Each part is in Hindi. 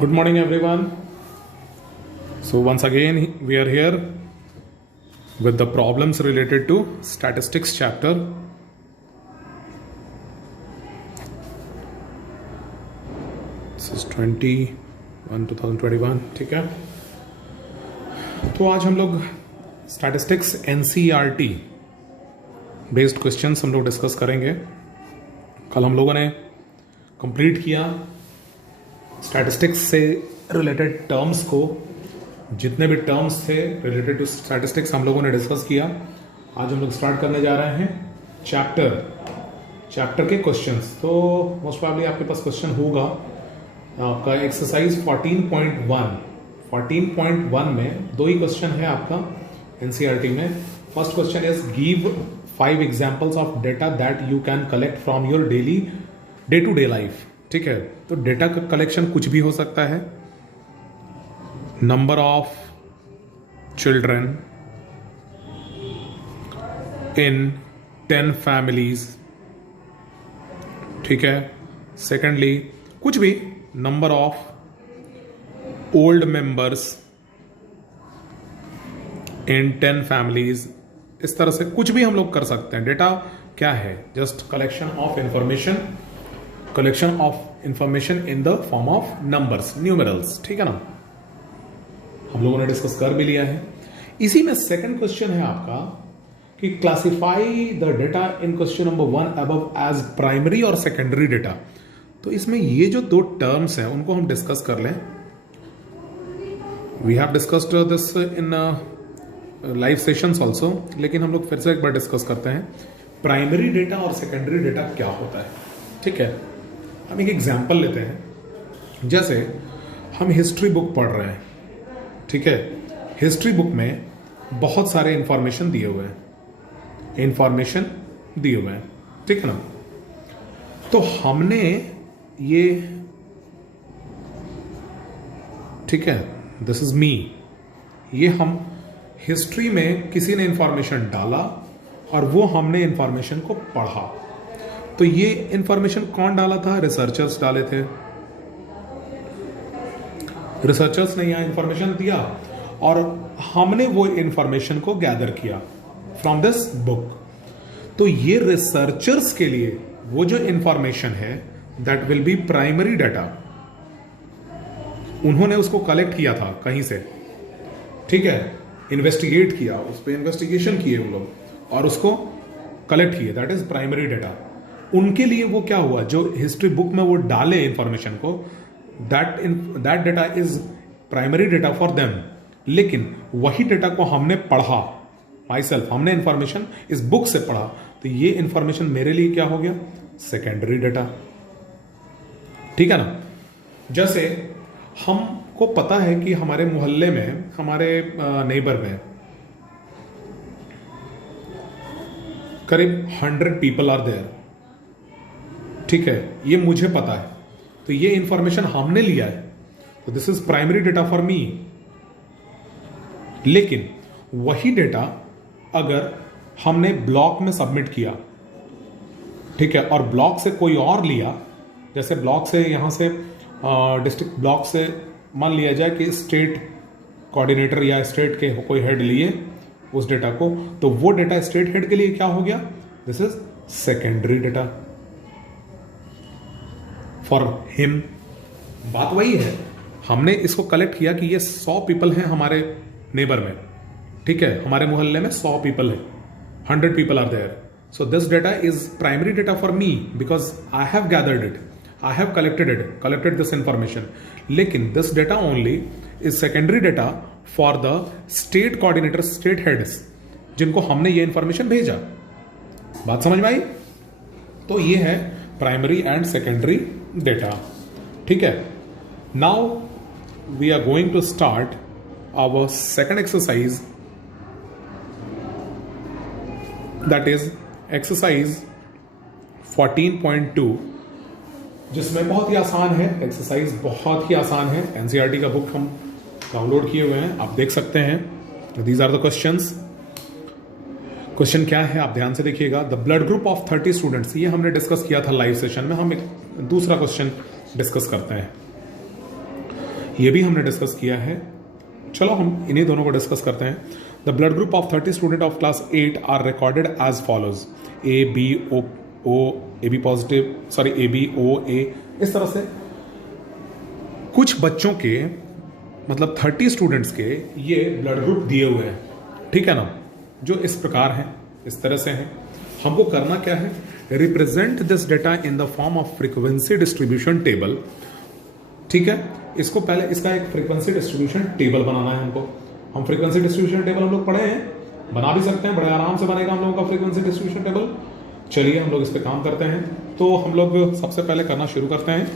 Good morning, everyone. So once again, we are here with the problems related to statistics chapter. This is 2021, ठीक है. तो आज हम लोग स्टैटिस्टिक्स NCERT बेस्ड क्वेश्चंस हम लोग डिस्कस करेंगे. कल हम लोगों ने कंप्लीट किया स्टैटिस्टिक्स से रिलेटेड टर्म्स को. जितने भी टर्म्स थे रिलेटेड टू स्टैटिस्टिक्स हम लोगों ने डिस्कस किया. आज हम लोग स्टार्ट करने जा रहे हैं चैप्टर के क्वेश्चंस. तो मोस्ट प्रॉब्ली आपके पास क्वेश्चन होगा आपका एक्सरसाइज 14.1 में दो ही क्वेश्चन है आपका एनसीईआरटी में. First question is give 5 examples of data that you can collect from your day to day life. ठीक है, तो डेटा का कलेक्शन कुछ भी हो सकता है. Number of children in 10 families. ठीक है. सेकेंडली कुछ भी number of old members in 10 families. इस तरह से कुछ भी हम लोग कर सकते हैं. डेटा क्या है? Just collection of information in the form of numbers, numerals. ठीक है ना, हम लोगों ने डिस्कस कर भी लिया है. इसी में सेकंड क्वेश्चन है आपका कि classify the data in question number 1 above as primary और सेकेंडरी डेटा. तो इसमें ये जो दो टर्म्स हैं उनको हम डिस्कस कर लें. We have discussed this in live sessions also, लेकिन हम लोग फिर से एक बार डिस्कस करते हैं प्राइमरी डेटा और सेकेंडरी डेटा क्या होता है. ठीक है, हम एक एग्जाम्पल लेते हैं. जैसे हम हिस्ट्री बुक पढ़ रहे हैं. ठीक है, हिस्ट्री बुक में बहुत सारे इंफॉर्मेशन दिए हुए हैं. ठीक है ना. तो हमने ये, ठीक है, दिस इज मी, ये हम हिस्ट्री में किसी ने इंफॉर्मेशन डाला और वो हमने इंफॉर्मेशन को पढ़ा. तो ये इंफॉर्मेशन कौन डाला था? रिसर्चर्स डाले थे. रिसर्चर्स ने यहां इंफॉर्मेशन दिया और हमने वो इंफॉर्मेशन को गैदर किया फ्रॉम दिस बुक. तो ये रिसर्चर्स के लिए वो जो इंफॉर्मेशन है that will be primary data. उन्होंने उसको कलेक्ट किया था कहीं से. ठीक है, इन्वेस्टिगेट किया, उस पर इन्वेस्टिगेशन किए उन लोग और उसको कलेक्ट किए, दैट इज प्राइमरी डाटा. उनके लिए वो क्या हुआ, जो हिस्ट्री बुक में वो डाले इंफॉर्मेशन को, that data is primary data for them. लेकिन वही डेटा को हमने पढ़ा, माई सेल्फ, हमने इंफॉर्मेशन इस बुक से पढ़ा, तो ये इंफॉर्मेशन मेरे लिए क्या हो गया? Secondary data. ठीक है ना. जैसे हमको पता है कि हमारे मोहल्ले में, हमारे नेबर में करीब 100 पीपल आर देयर. ठीक है, ये मुझे पता है, तो ये इंफॉर्मेशन हमने लिया है, तो this is primary data for मी. लेकिन वही डेटा अगर हमने ब्लॉक में सबमिट किया, ठीक है, और ब्लॉक से कोई और लिया, जैसे ब्लॉक से, यहां से डिस्ट्रिक्ट ब्लॉक से मान लिया जाए कि स्टेट कोऑर्डिनेटर या स्टेट के कोई हेड लिए उस डेटा को, तो वो डेटा स्टेट हेड के लिए क्या हो गया? This is secondary data for him. बात वही है, हमने इसको कलेक्ट किया कि ये 100 पीपल हैं हमारे नेबर में. ठीक है, हमारे मोहल्ले में 100 पीपल हैं, 100 people are there. So this data is primary data for me because I have gathered it, I have collected this information. लेकिन this data only is secondary data for the state coordinator, state heads, जिनको हमने ये इंफॉर्मेशन भेजा. बात समझ में आई? तो ये है प्राइमरी एंड सेकेंडरी डेटा. ठीक है. Now we are going to start our second exercise, that is exercise 14.2, जिसमें बहुत ही आसान है. एक्सरसाइज बहुत ही आसान है. एनसीईआरटी का बुक हम डाउनलोड किए हुए हैं, आप देख सकते हैं. These are the questions. Question क्या है आप ध्यान से देखिएगा. The blood group of 30 students, ये हमने डिस्कस किया था लाइव सेशन में. हम एक दूसरा क्वेश्चन डिस्कस करते हैं. ये भी हमने डिस्कस किया है। चलो हम इन्हीं दोनों को डिस्कस करते हैं। The blood group of 30 student of class 8 are recorded as follows A B O A B positive, sorry A B O A, इस तरह से कुछ बच्चों के मतलब 30 स्टूडेंट्स के ये ब्लड ग्रुप दिए हुए हैं, ठीक है ना, जो इस प्रकार हैं, इस तरह से हैं। हमको करना क्या है, represent this data in the form of frequency distribution table, ठीक है। इसको पहले इसका एक फ्रीक्वेंसी डिस्ट्रीब्यूशन टेबल बनाना है हमको। हम फ्रीक्वेंसी डिस्ट्रीब्यूशन टेबल हम लोग पढ़े हैं, बना भी सकते हैं, बड़े आराम से बनेगा हम लोगों का फ्रीक्वेंसी डिस्ट्रीब्यूशन टेबल। चलिए हम लोग इस पे काम करते हैं। तो हम लोग सबसे पहले करना शुरू करते हैं।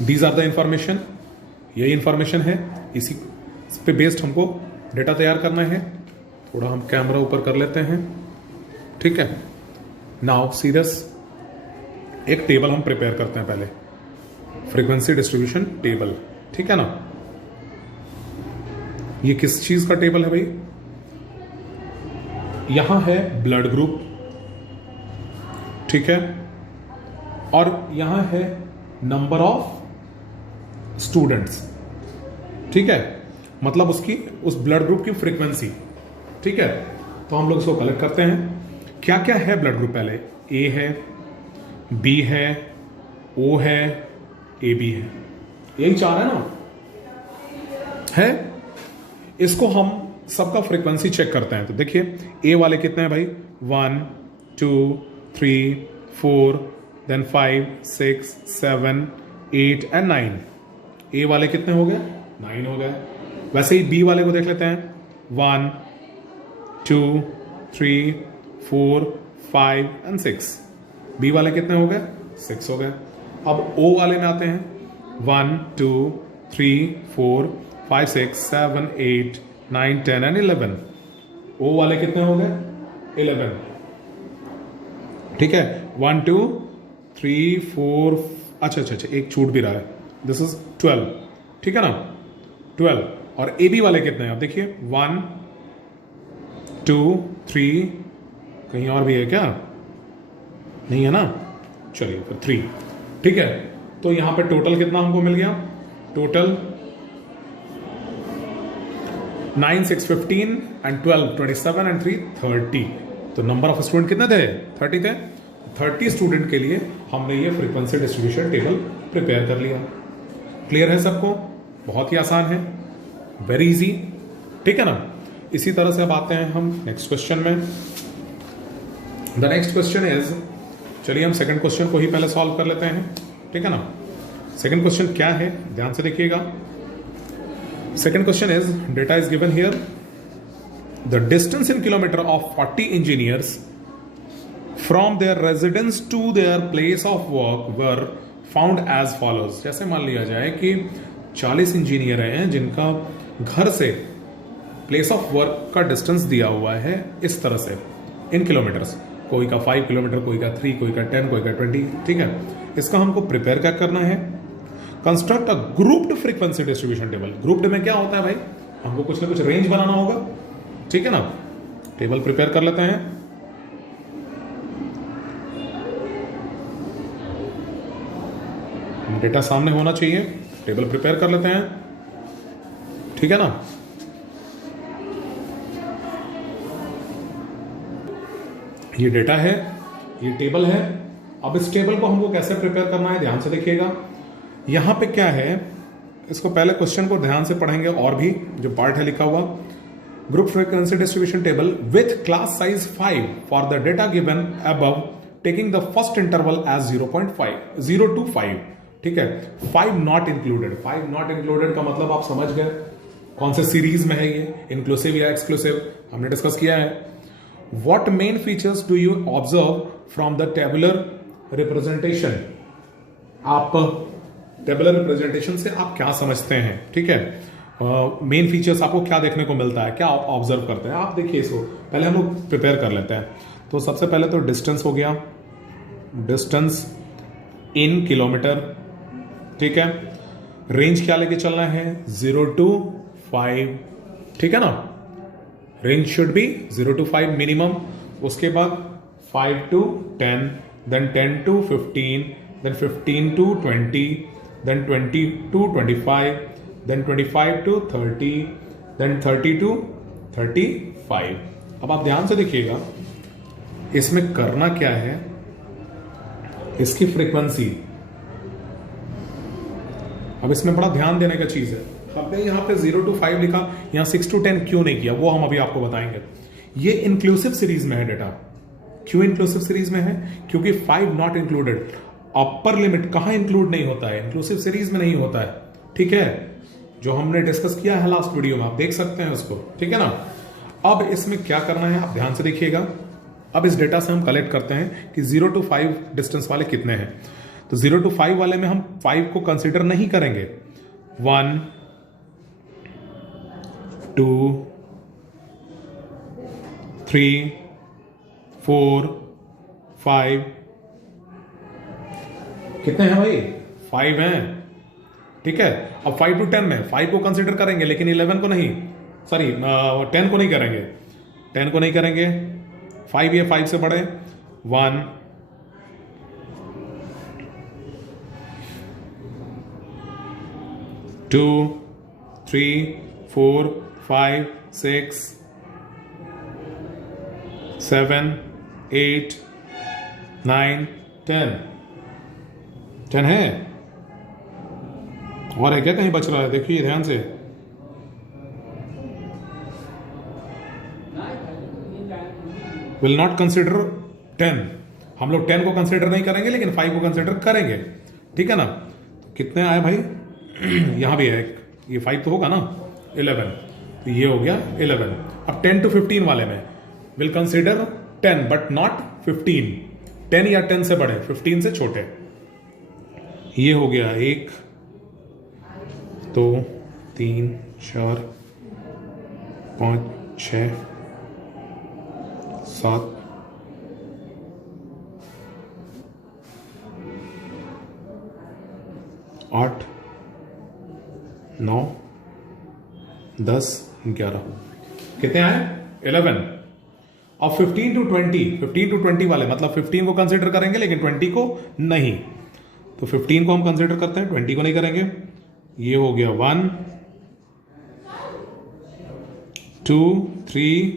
दीज आर द इंफॉर्मेशन, यही इंफॉर्मेशन है, इसी पे बेस्ड हमको डेटा तैयार करना है। थोड़ा हम कैमरा ऊपर कर लेते हैं, ठीक है। नाउ सी दिस, एक टेबल हम प्रिपेयर करते हैं पहले, फ्रीक्वेंसी डिस्ट्रीब्यूशन टेबल, ठीक है ना। ये किस चीज का टेबल है भाई, यहां है ब्लड ग्रुप, ठीक है, और यहां है नंबर ऑफ स्टूडेंट्स, ठीक है, मतलब उसकी उस ब्लड ग्रुप की फ्रीक्वेंसी, ठीक है। तो हम लोग इसको कलेक्ट करते हैं। क्या क्या है ब्लड ग्रुप, पहले ए है, बी है, ओ है, ए बी है, यही चार है ना, है। इसको हम सबका फ्रीक्वेंसी चेक करते हैं। तो देखिए ए वाले कितने हैं भाई, 1 2 3 4 देन 5 6 7 8 एंड 9। ए वाले कितने हो गए, 9 हो गए। वैसे ही बी वाले को देख लेते हैं, 1 2 3 4 5 एंड 6। बी वाले कितने हो गए, 6 हो गए। अब ओ वाले में आते हैं, 1 2 3 4 5 6 7 8 9 10 एंड 11। ओ वाले कितने हो गए, 11, ठीक है। 1 2 3 4, अच्छा, एक छूट भी रहा है, दिस इज 12, ठीक है ना, 12। और ए बी वाले कितने हैं, आप देखिए 1 2 3, कहीं और भी है क्या, नहीं है ना, चलिए फिर 3, ठीक है। तो यहां पे टोटल कितना हमको मिल गया, टोटल 9 6 15 एंड 12 27 एंड 3 30। तो नंबर ऑफ स्टूडेंट कितने थे, 30 थे। 30 स्टूडेंट के लिए हमने ये फ्रीक्वेंसी डिस्ट्रीब्यूशन टेबल प्रिपेयर कर लिया। क्लियर है सबको, बहुत ही आसान है, वेरी इजी, ठीक है ना। इसी तरह से अब आते हैं हम नेक्स्ट क्वेश्चन में। द नेक्स्ट क्वेश्चन इज, चलिए हम सेकंड क्वेश्चन को ही पहले सॉल्व कर लेते हैं, ठीक है ना। सेकंड क्वेश्चन क्या है, ध्यान से देखिएगा। Second question is, data is given here, the distance in kilometre of 40 engineers from their residence to their place of work were found as follows. जैसे मान लिया जाए कि 40 इंजीनियर हैं जिनका घर से प्लेस ऑफ वर्क का डिस्टेंस दिया हुआ है इस तरह से इन किलोमीटर्स, कोई का 5 किलोमीटर, कोई का 3, कोई का 10, कोई का 20, ठीक है। इसका हमको प्रिपेयर क्या करना है, construct a grouped frequency distribution table. Grouped में क्या होता है भाई, हमको कुछ ना कुछ रेंज बनाना होगा, ठीक है ना। टेबल प्रिपेयर कर लेते हैं। डेटा सामने होना चाहिए, टेबल प्रिपेयर कर लेते हैं, ठीक है ना। ये डेटा है, ये टेबल है। अब इस टेबल को हमको कैसे प्रिपेयर करना है, ध्यान से देखिएगा। यहां पे क्या है, इसको पहले क्वेश्चन को ध्यान से पढ़ेंगे, और भी जो पार्ट है लिखा हुआ, group frequency distribution table with class size 5 for the data given above, taking the first interval as 0 to 5, ठीक है। 5 नॉट इंक्लूडेड, 5 नॉट इंक्लूडेड का मतलब आप समझ गए कौन से सीरीज में है ये, इंक्लूसिव या एक्सक्लूसिव, हमने डिस्कस किया है। What main features do you observe from the tabular representation? आप टेबुलर रिप्रेजेंटेशन से आप क्या समझते हैं, ठीक है। मेन फीचर्स आपको क्या देखने को मिलता है, क्या आप ऑब्जर्व करते हैं, आप देखिए इसको पहले हम लोग प्रिपेयर कर लेते हैं। तो सबसे पहले तो डिस्टेंस हो गया, डिस्टेंस इन किलोमीटर, ठीक है। रेंज क्या लेके चलना है, 0 to 5, ठीक है ना। Range should be 0 to 5 minimum, उसके बाद 5 to 10, then 10 to 15, then 15 to 20, then 20 to 25, then 25 to 30, then 30 to 35। अब आप ध्यान से देखिएगा इसमें करना क्या है, इसकी फ्रीक्वेंसी। अब इसमें बड़ा ध्यान देने का चीज है, हमने यहां पे 0 to 5 लिखा, यहां 6 to 10 क्यों नहीं किया वो हम अभी आपको बताएंगे। ये इंक्लूसिव सीरीज में है डेटा। क्यों इंक्लूसिव सीरीज में है? क्योंकि 5 नॉट इंक्लूडेड। अपर लिमिट कहां इंक्लूड नहीं होता है? इंक्लूसिव सीरीज में नहीं होता है, ठीक है, जो हमने डिस्कस किया है लास्ट वीडियो में, आप देख सकते हैं उसको, ठीक है ना। अब इसमें क्या करना है आप ध्यान से देखिएगा। अब इस डेटा से हम कलेक्ट करते हैं कि 0 to 5 डिस्टेंस वाले कितने हैं। तो 0 to 5 वाले में हम 5 को कंसीडर नहीं करेंगे। 1 2 3 4 5, कितने हैं भाई? 5 हैं, ठीक है। अब 5 to 10 में 5 को कंसीडर करेंगे लेकिन 11 को नहीं, सॉरी 10 को नहीं करेंगे, 10 को नहीं करेंगे। 5 ये 5 से बड़े, 1 2 3 4 5 6 7 8 9 10। 10 है और है क्या? कहीं बच रहा है? देखिए ध्यान से। विल नॉट कंसिडर 10, हम लोग 10 को कंसिडर नहीं करेंगे लेकिन 5 को कंसिडर करेंगे, ठीक है ना। कितने आए भाई? यहां भी है एक, ये 5 तो होगा ना, 11, तो ये हो गया 11। अब 10 to 15 वाले में विल कंसिडर 10 बट नॉट 15। 10 या 10 से बड़े, 15 से छोटे। ये हो गया 1 2 3 4 5 6 7 8 9 10 11। कितने आए? 11। अब 15 to 20, 15 to 20 वाले मतलब 15 को कंसिडर करेंगे लेकिन 20 को नहीं। तो 15 को हम कंसिडर करते हैं, 20 को नहीं करेंगे। ये हो गया 1 2 3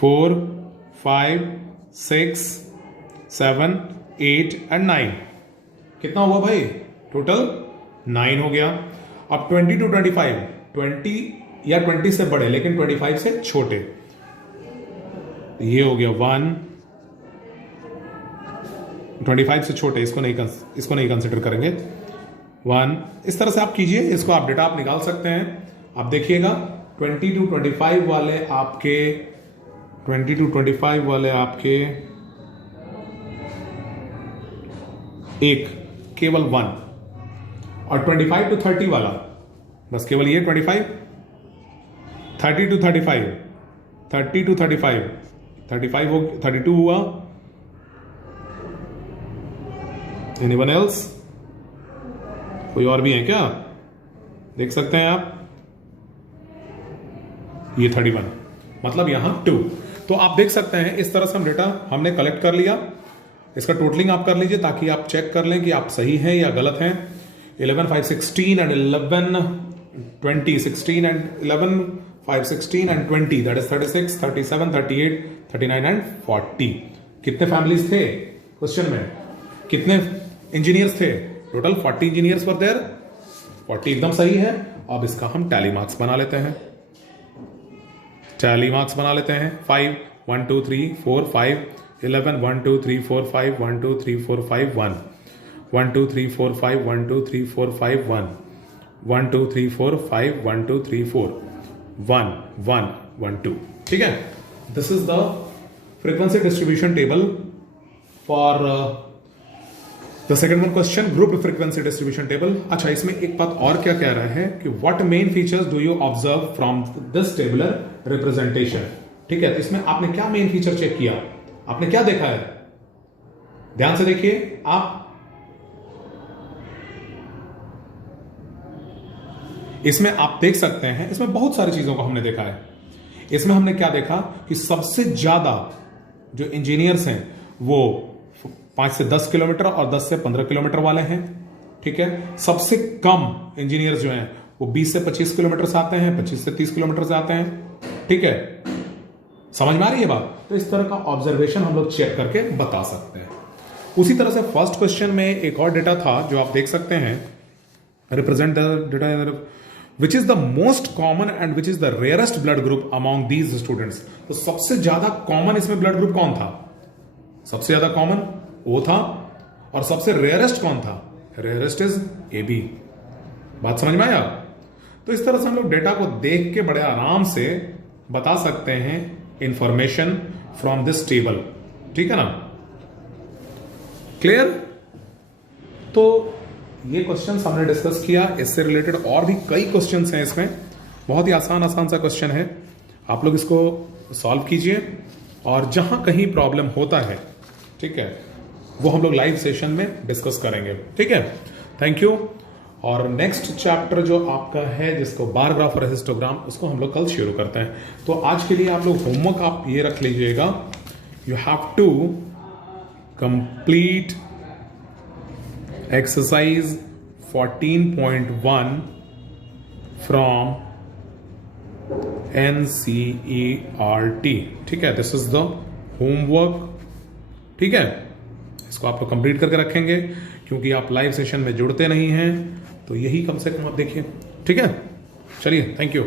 4 5 6 7 8 and 9। कितना हुआ भाई? टोटल 9 हो गया। अब 20 to 25, 20 या 20 से बड़े लेकिन 25 से छोटे। ये हो गया 1 25 से छोटे, इसको नहीं कंसिडर करेंगे। 1 इस तरह से आप कीजिए, इसको आप डेटा आप निकाल सकते हैं। आप देखिएगा 20 to 25 वाले आपके 20 to 25 वाले आपके एक केवल 1, और 25 to 30 वाला बस केवल ये 25, 30 to 35, 30 to 35, 35 हो 32 हुआ। Anyone else? कोई और भी है क्या? देख सकते हैं आप, ये 31 मतलब यहां 2। तो आप देख सकते हैं इस तरह से हम डेटा हमने कलेक्ट कर लिया। इसका टोटलिंग आप कर लीजिए ताकि आप चेक कर लें कि आप सही हैं या गलत हैं। 11 5 16 and 11 20, 16 and 11 5 16 and 20, that is 36 37 38 39 and 40। कितने फैमिलीज थे क्वेश्चन में? कितने इंजीनियर्स थे? Total 40 engineers were there. 40 एकदम सही है। अब इसका हम टैली मार्क्स बना लेते हैं। टैली मार्क्स बना लेते हैं। 5 1 2 3 4 5 11 1 2 3 4 5 1 2 3 4 5 1 1 2 3 4 5 1 2 3 4 5 1 1 2 3 4 5 1 2 3 4 1 1 1 2। ठीक है, this is the frequency distribution table for the second one question, group frequency distribution table. अच्छा, इसमें एक बात और क्या कह रहा है कि what main features do you observe from this tabular representation. ठीक है, तो इसमें आपने क्या मेन फीचर चेक किया, आपने क्या देखा है? ध्यान से देखिए आप। इसमें आप देख सकते हैं, इसमें बहुत सारी चीजों को हमने देखा है। इसमें हमने क्या देखा कि सबसे ज्यादा जो इंजीनियर्स हैं वो 5 से 10 किलोमीटर और 10 से 15 किलोमीटर वाले हैं। ठीक है, सबसे कम इंजीनियर्स जो हैं वो 20 से 25 किलोमीटर से आते हैं, 25 से 30 किलोमीटर से आते हैं। ठीक है, समझ में आ रही है बात? तो इस तरह का ऑब्जर्वेशन हम लोग चेक करके बता सकते हैं। उसी तरह से फर्स्ट क्वेश्चन में एक और डेटा था जो आप देख सकते हैं, represent the data which is the most common and which is the rarest blood group among these students. तो सबसे ज्यादा कॉमन इसमें ब्लड ग्रुप कौन था? सबसे ज्यादा कॉमन ओ था। और सबसे रेयरेस्ट कौन था? Rarest is A B. बात समझ में आया? तो इस तरह से हम लोग डेटा को देख के बड़े आराम से बता सकते हैं इंफॉर्मेशन फ्रॉम दिस टेबल। ठीक है ना? क्लियर? तो ये क्वेश्चंस हमने डिस्कस किया। इससे रिलेटेड और भी कई क्वेश्चंस हैं इसमें, बहुत ही आसान सा क्वेश्चन है। आप लोग इसको सॉल्व कीजिए और जहां कहीं प्रॉब्लम होता है, ठीक है, वो हम लोग लाइव सेशन में डिस्कस करेंगे। ठीक है, थैंक यू। और नेक्स्ट चैप्टर जो आपका है जिसको बार ग्राफ और हिस्टोग्राम, उसको हम लोग कल शुरू करते हैं। तो आज के लिए आप लोग होमवर्क आप ये रख लीजिएगा, you have to complete exercise 14.1 from NCERT। ठीक है, दिस इज द होमवर्क। ठीक है, इसको आप लोग कंप्लीट करके रखेंगे क्योंकि आप लाइव सेशन में जुड़ते नहीं हैं, तो यही कम से कम आप देखिए। ठीक है, चलिए, थैंक यू।